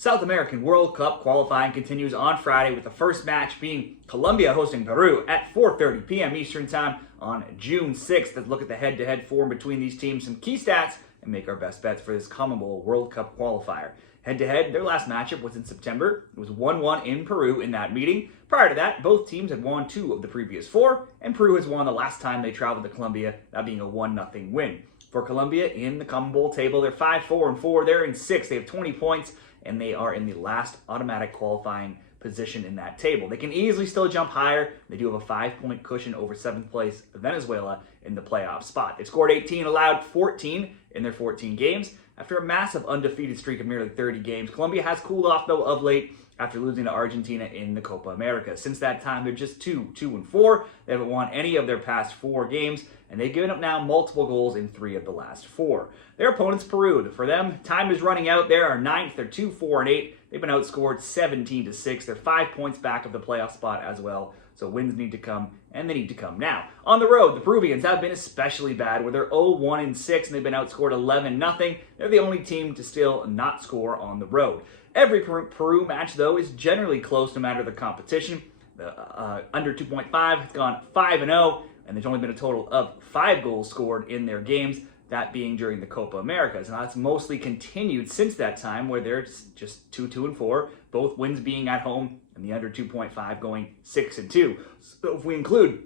South American World Cup qualifying continues on Friday with the first match being Colombia hosting Peru at 4:30 p.m. Eastern Time on June 6th. Let's look at the head-to-head form between these teams, some key stats, and make our best bets for this CONMEBOL World Cup qualifier. Head-to-head, their last matchup was in September. It was 1-1 in Peru in that meeting. Prior to that, both teams had won 2 of the previous 4, and Peru has won the last time they traveled to Colombia, that being a 1-0 win. For Colombia, in the CONMEBOL table, they're 5-4-4. They're in 6th. They have 20 points, and they are in the last automatic qualifying position in that table. They can easily still jump higher. They do have a 5-point cushion over 7th place Venezuela in the playoff spot. They've scored 18, allowed 14 in their 14 games. After a massive undefeated streak of nearly 30 games, Colombia has cooled off, though, of late after losing to Argentina in the Copa America. Since that time, they're just 2-4. They haven't won any of their past 4 games, and they've given up now multiple goals in 3 of the last 4. Their opponent's Peru. For them, time is running out. They are 9th. They're 2-4-8. They've been outscored 17-6. They're 5 points back of the playoff spot as well. So wins need to come, and they need to come now. On the road, the Peruvians have been especially bad, where they're 0-1-6, and they've been outscored 11-0. They're the only team to still not score on the road. Every Peru match, though, is generally close no matter the competition. The under 2.5 has gone 5-0, and there's only been a total of 5 goals scored in their games, that being during the Copa Americas. And that's mostly continued since that time, where they're just 2-4, both wins being at home, and the under 2.5 going 6-2. So if we include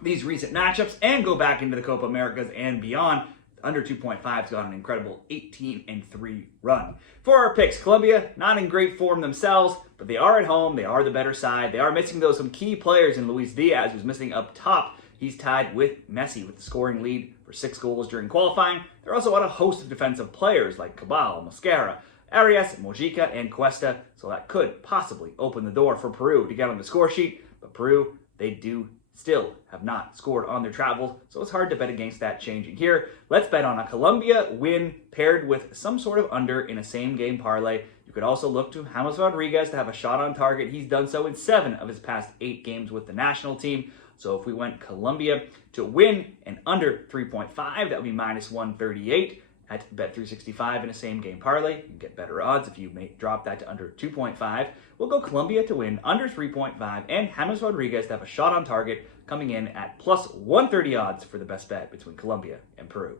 these recent matchups and go back into the Copa Americas and beyond, under 2.5 has got an incredible 18-3 run. For our picks, Colombia, not in great form themselves, but they are at home. They are the better side. They are missing, though, some key players in Luis Diaz, who's missing up top. He's tied with Messi with the scoring lead for 6 goals during qualifying. They're also on a host of defensive players like Cabal, Mosquera, Arias, Mojica, and Cuesta, so that could possibly open the door for Peru to get on the score sheet. But Peru, they do still have not scored on their travels, so it's hard to bet against that changing here. Let's bet on a Colombia win paired with some sort of under in a same-game parlay. You could also look to James Rodriguez to have a shot on target. He's done so in 7 of his past 8 games with the national team. So if we went Colombia to win and under 3.5, that would be minus 138 at Bet365 in a same-game parlay. You can get better odds if you may drop that to under 2.5. We'll go Colombia to win under 3.5 and James Rodriguez to have a shot on target, coming in at plus 130 odds for the best bet between Colombia and Peru.